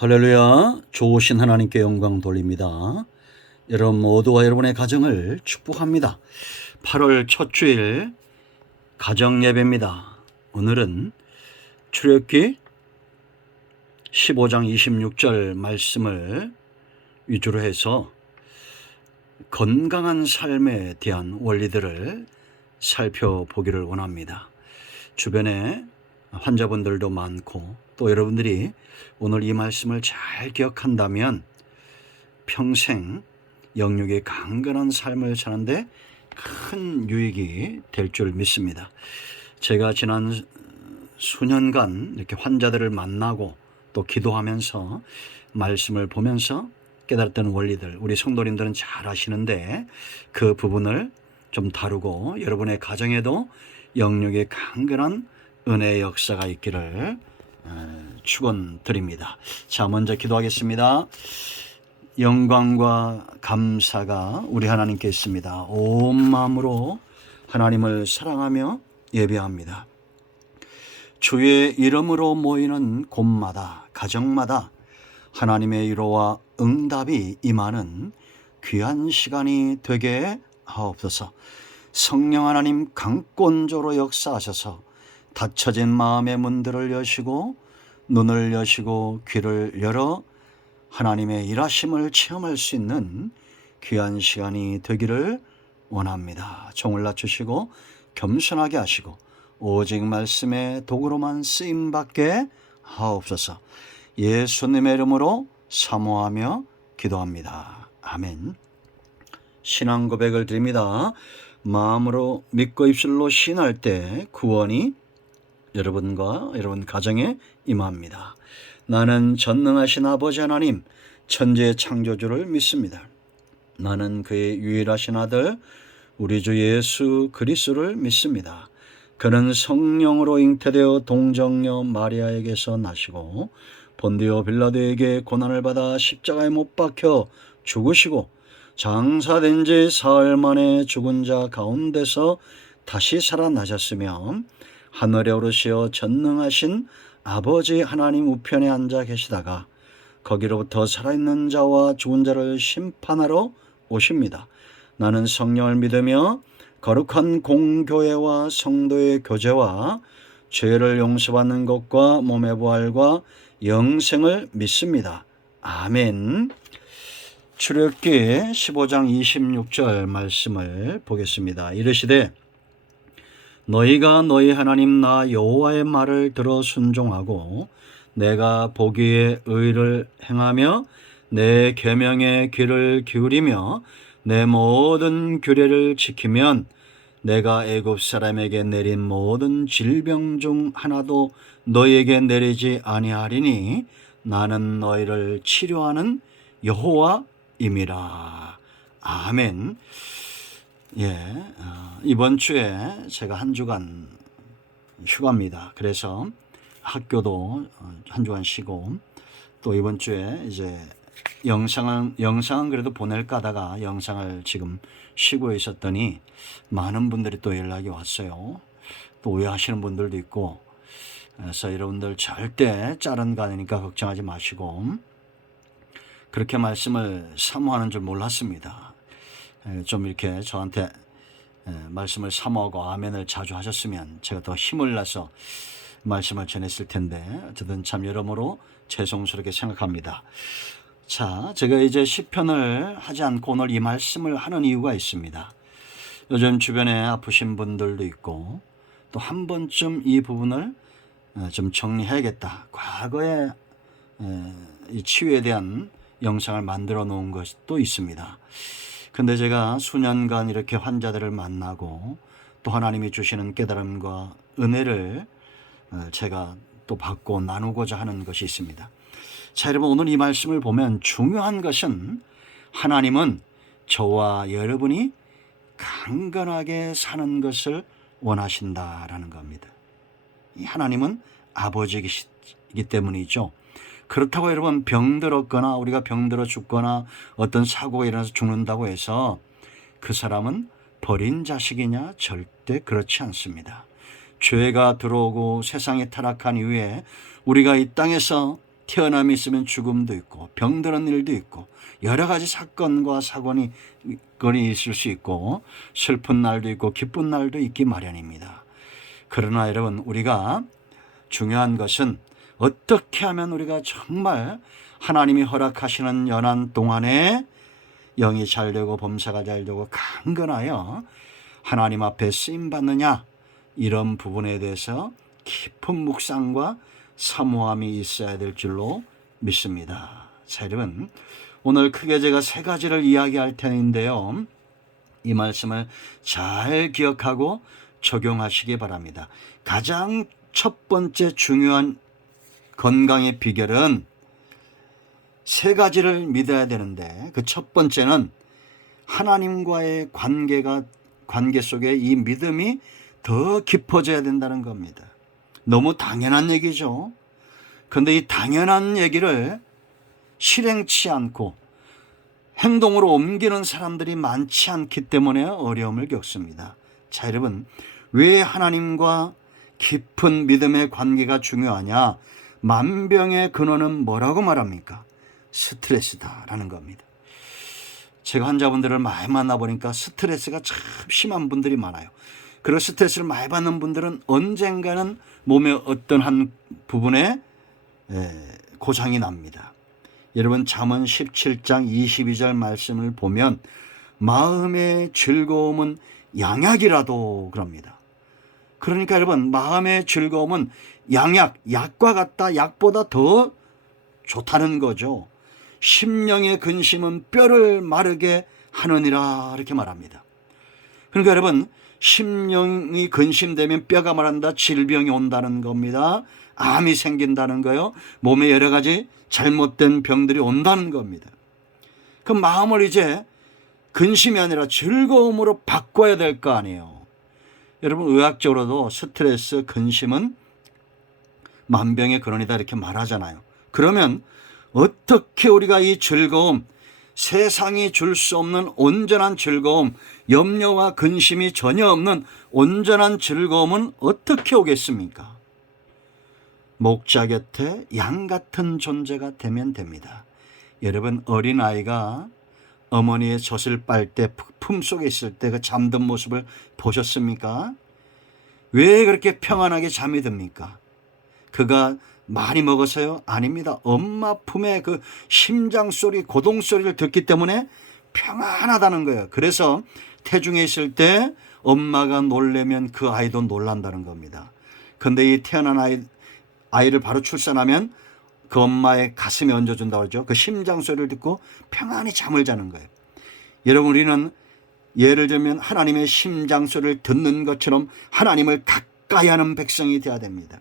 할렐루야. 좋으신 하나님께 영광 돌립니다. 여러분 모두와 여러분의 가정을 축복합니다. 8월 첫 주일 가정 예배입니다. 오늘은 출애굽기 15장 26절 말씀을 위주로 해서 건강한 삶에 대한 원리들을 살펴보기를 원합니다. 주변에 환자분들도 많고 또 여러분들이 오늘 이 말씀을 잘 기억한다면 평생 영육의 강건한 삶을 사는데 큰 유익이 될 줄 믿습니다. 제가 지난 수년간 이렇게 환자들을 만나고 또 기도하면서 말씀을 보면서 깨달았던 원리들 우리 성도님들은 잘 아시는데 그 부분을 좀 다루고 여러분의 가정에도 영육의 강건한 은혜의 역사가 있기를 축원드립니다. 자, 먼저 기도하겠습니다. 영광과 감사가 우리 하나님께 있습니다. 온 마음으로 하나님을 사랑하며 예배합니다. 주의 이름으로 모이는 곳마다 가정마다 하나님의 위로와 응답이 임하는 귀한 시간이 되게 하옵소서. 성령 하나님 강권조로 역사하셔서 닫혀진 마음의 문들을 여시고 눈을 여시고 귀를 열어 하나님의 일하심을 체험할 수 있는 귀한 시간이 되기를 원합니다. 종을 낮추시고 겸손하게 하시고 오직 말씀의 도구로만 쓰임받게 하옵소서. 예수님의 이름으로 사모하며 기도합니다. 아멘. 신앙 고백을 드립니다. 마음으로 믿고 입술로 신할 때 구원이 여러분과 여러분 가정에 임합니다. 나는 전능하신 아버지 하나님 천지의 창조주를 믿습니다. 나는 그의 유일하신 아들 우리 주 예수 그리스도를 믿습니다. 그는 성령으로 잉태되어 동정녀 마리아에게서 나시고 본디오 빌라도에게 고난을 받아 십자가에 못 박혀 죽으시고 장사된 지 사흘 만에 죽은 자 가운데서 다시 살아나셨으며 하늘에 오르시어 전능하신 아버지 하나님 우편에 앉아 계시다가 거기로부터 살아있는 자와 죽은 자를 심판하러 오십니다. 나는 성령을 믿으며 거룩한 공교회와 성도의 교제와 죄를 용서받는 것과 몸의 부활과 영생을 믿습니다. 아멘. 출애굽기 15장 26절 말씀을 보겠습니다. 이르시되 너희가 너희 하나님 나 여호와의 말을 들어 순종하고 내가 보기에 의를 행하며 내 계명에 귀를 기울이며 내 모든 규례를 지키면 내가 애굽 사람에게 내린 모든 질병 중 하나도 너희에게 내리지 아니하리니 나는 너희를 치료하는 여호와임이라. 아멘. 이번 주에 제가 한 주간 휴가입니다. 그래서 학교도 한 주간 쉬고 또 이번 주에 이제 영상은 그래도 보낼까 하다가 영상을 지금 쉬고 있었더니 많은 분들이 또 연락이 왔어요. 또 오해하시는 분들도 있고 그래서 여러분들 절대 자른 거 아니니까 걱정하지 마시고 그렇게 말씀을 사모하는 줄 몰랐습니다. 좀 이렇게 저한테 말씀을 사모하고 아멘을 자주 하셨으면 제가 더 힘을 내서 말씀을 전했을 텐데 어쨌든 참 여러모로 죄송스럽게 생각합니다. 자, 제가 이제 시편을 하지 않고 오늘 이 말씀을 하는 이유가 있습니다. 요즘 주변에 아프신 분들도 있고 또 한 번쯤 이 부분을 좀 정리해야겠다. 과거에 이 치유에 대한 영상을 만들어 놓은 것도 있습니다. 근데 제가 수년간 이렇게 환자들을 만나고 또 하나님이 주시는 깨달음과 은혜를 제가 또 받고 나누고자 하는 것이 있습니다. 자, 여러분 오늘 이 말씀을 보면 중요한 것은 하나님은 저와 여러분이 강건하게 사는 것을 원하신다라는 겁니다. 하나님은 아버지이기 때문이죠. 그렇다고 여러분 병들었거나 우리가 병들어 죽거나 어떤 사고가 일어나서 죽는다고 해서 그 사람은 버린 자식이냐? 절대 그렇지 않습니다. 죄가 들어오고 세상에 타락한 이후에 우리가 이 땅에서 태어남이 있으면 죽음도 있고 병드는 일도 있고 여러 가지 사건과 사건이 있을 수 있고 슬픈 날도 있고 기쁜 날도 있기 마련입니다. 그러나 여러분, 우리가 중요한 것은 어떻게 하면 우리가 정말 하나님이 허락하시는 연한 동안에 영이 잘 되고 범사가 잘 되고 강건하여 하나님 앞에 쓰임받느냐, 이런 부분에 대해서 깊은 묵상과 사모함이 있어야 될 줄로 믿습니다. 자, 여러분, 오늘 크게 제가 세 가지를 이야기할 텐데요, 이 말씀을 잘 기억하고 적용하시기 바랍니다. 가장 첫 번째 중요한 건강의 비결은 세 가지를 믿어야 되는데, 그 첫 번째는 하나님과의 관계 속에 이 믿음이 더 깊어져야 된다는 겁니다. 너무 당연한 얘기죠. 그런데 이 당연한 얘기를 실행치 않고 행동으로 옮기는 사람들이 많지 않기 때문에 어려움을 겪습니다. 자, 여러분, 왜 하나님과 깊은 믿음의 관계가 중요하냐? 만병의 근원은 뭐라고 말합니까? 스트레스다라는 겁니다. 제가 환자분들을 많이 만나보니까 스트레스가 참 심한 분들이 많아요. 그리고 스트레스를 많이 받는 분들은 언젠가는 몸의 어떤 한 부분에 고장이 납니다. 여러분, 잠언 17장 22절 말씀을 보면 마음의 즐거움은 양약이라도 그럽니다. 그러니까 여러분, 마음의 즐거움은 약과 같다, 약보다 더 좋다는 거죠. 심령의 근심은 뼈를 마르게 하느니라, 이렇게 말합니다. 그러니까 여러분, 심령이 근심되면 뼈가 마른다, 질병이 온다는 겁니다. 암이 생긴다는 거요. 몸에 여러 가지 잘못된 병들이 온다는 겁니다. 그 마음을 이제 근심이 아니라 즐거움으로 바꿔야 될 거 아니에요. 여러분, 의학적으로도 스트레스, 근심은 만병의 근원이다, 이렇게 말하잖아요. 그러면 어떻게 우리가 이 즐거움, 세상이 줄 수 없는 온전한 즐거움, 염려와 근심이 전혀 없는 온전한 즐거움은 어떻게 오겠습니까? 목자 곁에 양 같은 존재가 되면 됩니다. 여러분, 어린아이가 어머니의 젖을 빨 때 품속에 있을 때 그 잠든 모습을 보셨습니까? 왜 그렇게 평안하게 잠이 듭니까? 그가 많이 먹어서요? 아닙니다. 엄마 품에 그 심장 소리, 고동 소리를 듣기 때문에 평안하다는 거예요. 그래서 태중에 있을 때 엄마가 놀래면 그 아이도 놀란다는 겁니다. 그런데 이 태어난 아이를 바로 출산하면 그 엄마의 가슴에 얹어준다고 그러죠. 그 심장 소리를 듣고 평안히 잠을 자는 거예요. 여러분, 우리는 예를 들면 하나님의 심장 소리를 듣는 것처럼 하나님을 가까이 하는 백성이 되어야 됩니다.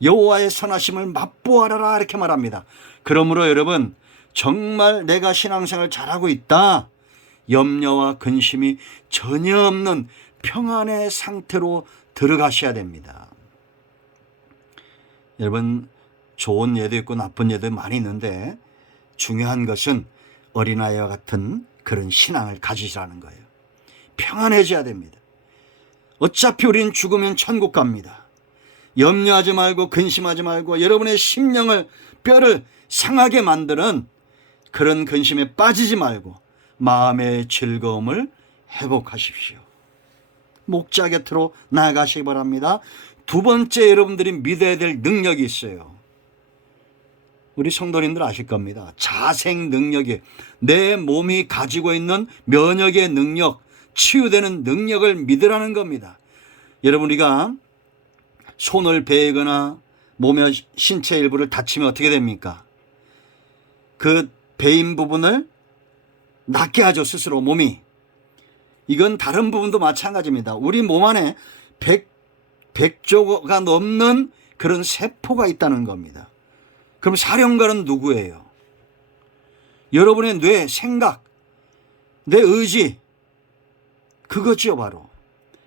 여호와의 선하심을 맛보아라, 이렇게 말합니다. 그러므로 여러분, 정말 내가 신앙생활을 잘하고 있다, 염려와 근심이 전혀 없는 평안의 상태로 들어가셔야 됩니다. 여러분, 좋은 예도 있고 나쁜 예도 많이 있는데 중요한 것은 어린아이와 같은 그런 신앙을 가지시라는 거예요. 평안해져야 됩니다. 어차피 우리는 죽으면 천국 갑니다. 염려하지 말고 근심하지 말고 여러분의 심령을, 뼈를 상하게 만드는 그런 근심에 빠지지 말고 마음의 즐거움을 회복하십시오. 목자 곁으로 나아가시기 바랍니다. 두 번째, 여러분들이 믿어야 될 능력이 있어요. 우리 성도님들 아실 겁니다. 자생 능력이, 내 몸이 가지고 있는 면역의 능력, 치유되는 능력을 믿으라는 겁니다. 여러분, 우리가 손을 베거나 몸의 신체 일부를 다치면 어떻게 됩니까? 그 베인 부분을 낫게 하죠, 스스로 몸이. 이건 다른 부분도 마찬가지입니다. 우리 몸 안에 100조가 넘는 그런 세포가 있다는 겁니다. 그럼 사령관은 누구예요? 여러분의 뇌, 생각, 내 의지, 그거죠, 바로.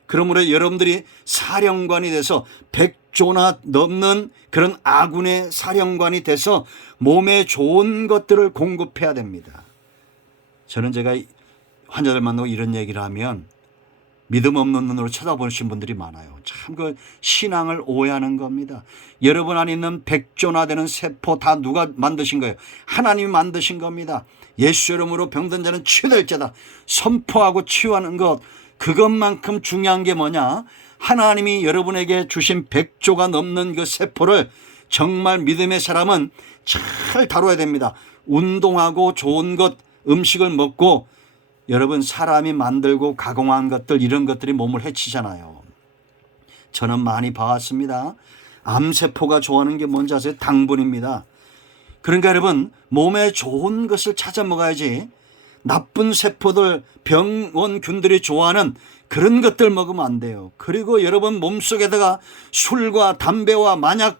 그러므로 여러분들이 사령관이 돼서 100조나 넘는 그런 아군의 사령관이 돼서 몸에 좋은 것들을 공급해야 됩니다. 저는 제가 환자들 만나고 이런 얘기를 하면 믿음 없는 눈으로 쳐다보신 분들이 많아요. 참 그 신앙을 오해하는 겁니다. 여러분 안에 있는 백조나 되는 세포 다 누가 만드신 거예요? 하나님이 만드신 겁니다. 예수 이름으로 병든 자는 치유될지다 선포하고 치유하는 것, 그것만큼 중요한 게 뭐냐? 하나님이 여러분에게 주신 백조가 넘는 그 세포를 정말 믿음의 사람은 잘 다뤄야 됩니다. 운동하고 좋은 것, 음식을 먹고, 여러분 사람이 만들고 가공한 것들, 이런 것들이 몸을 해치잖아요. 저는 많이 봐왔습니다. 암세포가 좋아하는 게 뭔지 아세요? 당분입니다. 그러니까 여러분 몸에 좋은 것을 찾아 먹어야지, 나쁜 세포들, 병원균들이 좋아하는 그런 것들 먹으면 안 돼요. 그리고 여러분 몸속에다가 술과 담배와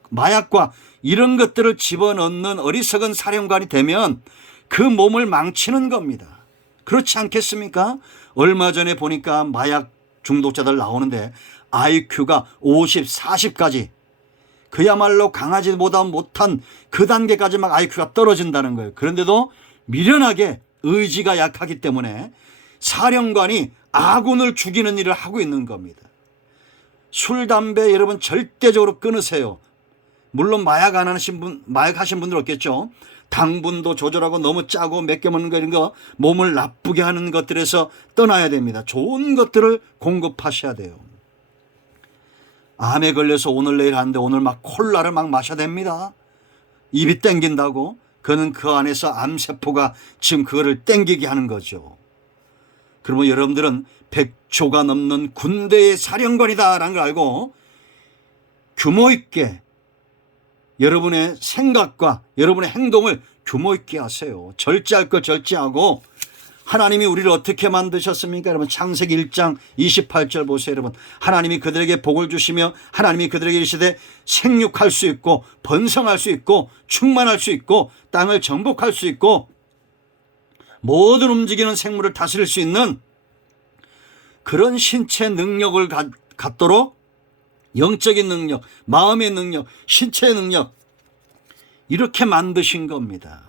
마약과 이런 것들을 집어넣는 어리석은 사령관이 되면 그 몸을 망치는 겁니다. 그렇지 않겠습니까? 얼마 전에 보니까 마약 중독자들 나오는데 IQ가 50, 40까지, 그야말로 강아지보다 못한 그 단계까지 막 IQ가 떨어진다는 거예요. 그런데도 미련하게 의지가 약하기 때문에 사령관이 아군을 죽이는 일을 하고 있는 겁니다. 술, 담배 여러분 절대적으로 끊으세요. 물론 마약 안 하신 분, 마약 하신 분들 없겠죠. 당분도 조절하고 너무 짜고 몇 개 먹는 거 이런 거 몸을 나쁘게 하는 것들에서 떠나야 됩니다. 좋은 것들을 공급하셔야 돼요. 암에 걸려서 오늘 내일 하는데 오늘 막 콜라를 막 마셔야 됩니다. 입이 땡긴다고. 그는 그 안에서 암세포가 지금 그거를 땡기게 하는 거죠. 그러면 여러분들은 100조가 넘는 군대의 사령관이다라는 걸 알고 규모 있게 여러분의 생각과 여러분의 행동을 규모 있게 하세요. 절제할 걸 절제하고, 하나님이 우리를 어떻게 만드셨습니까? 여러분 창세기 1장 28절 보세요. 여러분 하나님이 그들에게 복을 주시며 하나님이 그들에게 이르시되 생육할 수 있고 번성할 수 있고 충만할 수 있고 땅을 정복할 수 있고 모든 움직이는 생물을 다스릴 수 있는 그런 신체 능력을 갖도록, 영적인 능력, 마음의 능력, 신체의 능력, 이렇게 만드신 겁니다.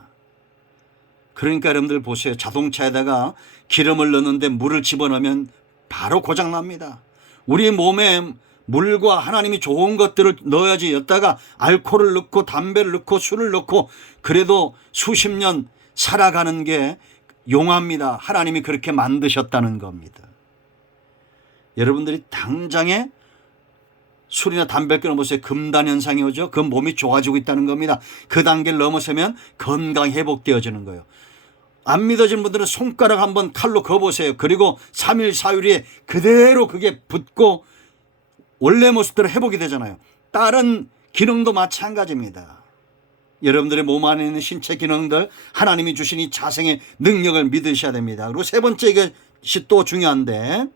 그러니까 여러분들 보세요. 자동차에다가 기름을 넣는데 물을 집어넣으면 바로 고장납니다. 우리 몸에 물과 하나님이 좋은 것들을 넣어야지, 였다가 알코올을 넣고 담배를 넣고 술을 넣고 그래도 수십 년 살아가는 게 용합니다. 하나님이 그렇게 만드셨다는 겁니다. 여러분들이 당장에 술이나 담배를 끊어보세요. 금단 현상이 오죠. 그 몸이 좋아지고 있다는 겁니다. 그 단계를 넘어서면 건강 회복되어지는 거예요. 안 믿어지는 분들은 손가락 한번 칼로 그어보세요. 그리고 3일 4일에 그대로 그게 붙고 원래 모습대로 회복이 되잖아요. 다른 기능도 마찬가지입니다. 여러분들의 몸 안에 있는 신체 기능들, 하나님이 주신 이 자생의 능력을 믿으셔야 됩니다. 그리고 세 번째, 이것이 또 중요한데,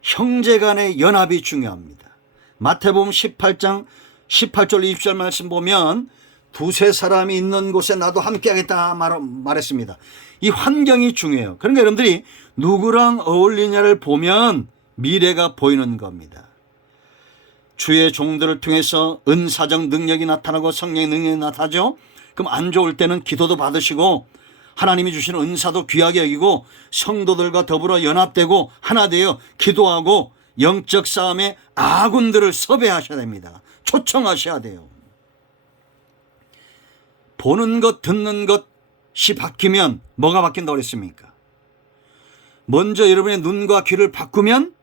형제 간의 연합이 중요합니다. 마태복음 18장 18절 20절 말씀 보면 두세 사람이 있는 곳에 나도 함께 하겠다 말했습니다. 이 환경이 중요해요. 그러니까 여러분들이 누구랑 어울리냐를 보면 미래가 보이는 겁니다. 주의 종들을 통해서 은사적 능력이 나타나고 성령의 능력이 나타나죠. 그럼 안 좋을 때는 기도도 받으시고 하나님이 주시는 은사도 귀하게 여기고 성도들과 더불어 연합되고 하나 되어 기도하고 영적 싸움에 아군들을 섭외하셔야 됩니다. 초청하셔야 돼요. 보는 것 듣는 것이 바뀌면 뭐가 바뀐다고 그랬습니까? 먼저 여러분의 눈과 귀를 바꾸면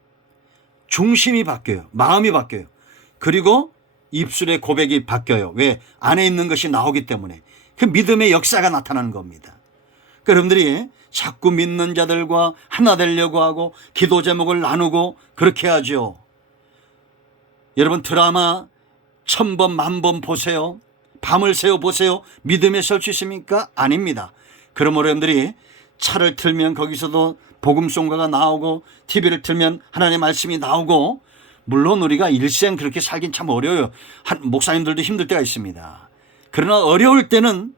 중심이 바뀌어요. 마음이 바뀌어요. 그리고 입술의 고백이 바뀌어요. 왜? 안에 있는 것이 나오기 때문에. 그 믿음의 역사가 나타나는 겁니다. 그러니까 여러분들이 자꾸 믿는 자들과 하나 되려고 하고 기도 제목을 나누고 그렇게 하죠. 여러분 드라마 1000번 10,000번 보세요. 밤을 새워 보세요. 믿음에 설 수 있습니까? 아닙니다. 그러므로 여러분들이 차를 틀면 거기서도 복음송가가 나오고 TV를 틀면 하나님의 말씀이 나오고, 물론 우리가 일생 그렇게 살긴 참 어려워요. 목사님들도 힘들 때가 있습니다. 그러나 어려울 때는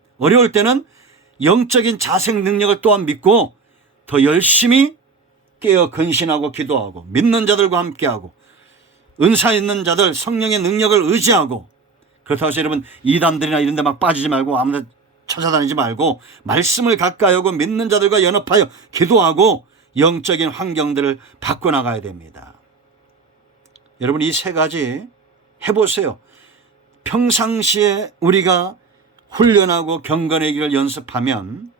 영적인 자생 능력을 또한 믿고 더 열심히 깨어 근신하고 기도하고 믿는 자들과 함께하고 은사 있는 자들 성령의 능력을 의지하고, 그렇다고 해서 여러분 이단들이나 이런 데 막 빠지지 말고 아무데 찾아다니지 말고 말씀을 가까이 하고 믿는 자들과 연합하여 기도하고 영적인 환경들을 바꿔나가야 됩니다. 여러분 이 세 가지 해보세요. 평상시에 우리가 훈련하고 경건하기를 연습하면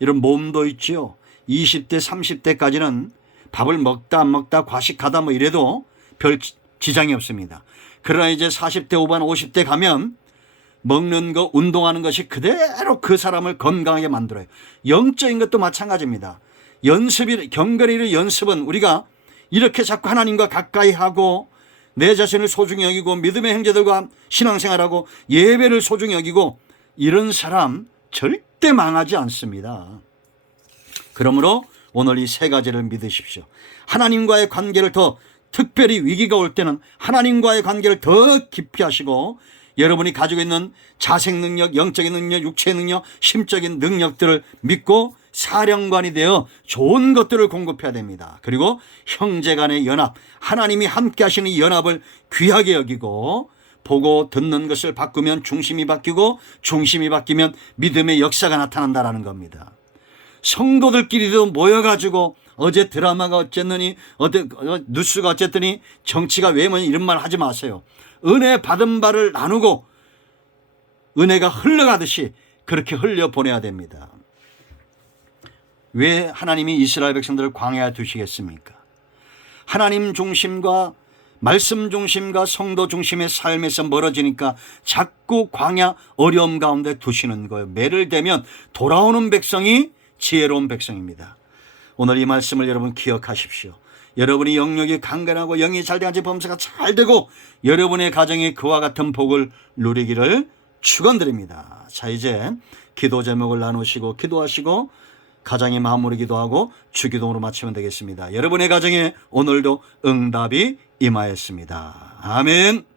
이런 몸도 있지요. 20대 30대까지는 밥을 먹다 안 먹다 과식하다 뭐 이래도 별 지장이 없습니다. 그러나 이제 40대 후반 50대 가면 먹는 거 운동하는 것이 그대로 그 사람을 건강하게 만들어요. 영적인 것도 마찬가지입니다. 경건의 연습은 우리가 이렇게 자꾸 하나님과 가까이 하고 내 자신을 소중히 여기고 믿음의 형제들과 신앙생활하고 예배를 소중히 여기고 이런 사람 절대 망하지 않습니다. 그러므로 오늘 이 세 가지를 믿으십시오. 하나님과의 관계를 더 특별히 위기가 올 때는 하나님과의 관계를 더 깊이 하시고 여러분이 가지고 있는 자생 능력, 영적인 능력, 육체의 능력, 심적인 능력들을 믿고 사령관이 되어 좋은 것들을 공급해야 됩니다. 그리고 형제 간의 연합, 하나님이 함께 하시는 이 연합을 귀하게 여기고 보고 듣는 것을 바꾸면 중심이 바뀌고 중심이 바뀌면 믿음의 역사가 나타난다는 겁니다. 성도들끼리도 모여가지고 어제 드라마가 어쨌느니 뉴스가 어쨌더니 정치가 왜 뭐니 이런 말 하지 마세요. 은혜 받은 바를 나누고 은혜가 흘러가듯이 그렇게 흘려보내야 됩니다. 왜 하나님이 이스라엘 백성들을 광야에 두시겠습니까? 하나님 중심과 말씀 중심과 성도 중심의 삶에서 멀어지니까 자꾸 광야 어려움 가운데 두시는 거예요. 매를 대면 돌아오는 백성이 지혜로운 백성입니다. 오늘 이 말씀을 여러분 기억하십시오. 여러분이 영역이 강건하고 영이 잘 돼야지 범사가 잘 되고 여러분의 가정이 그와 같은 복을 누리기를 축원드립니다. 자, 이제 기도 제목을 나누시고 기도하시고 가정의 마무리 기도하고 주기도문으로 마치면 되겠습니다. 여러분의 가정에 오늘도 응답이 임하였습니다. 아멘.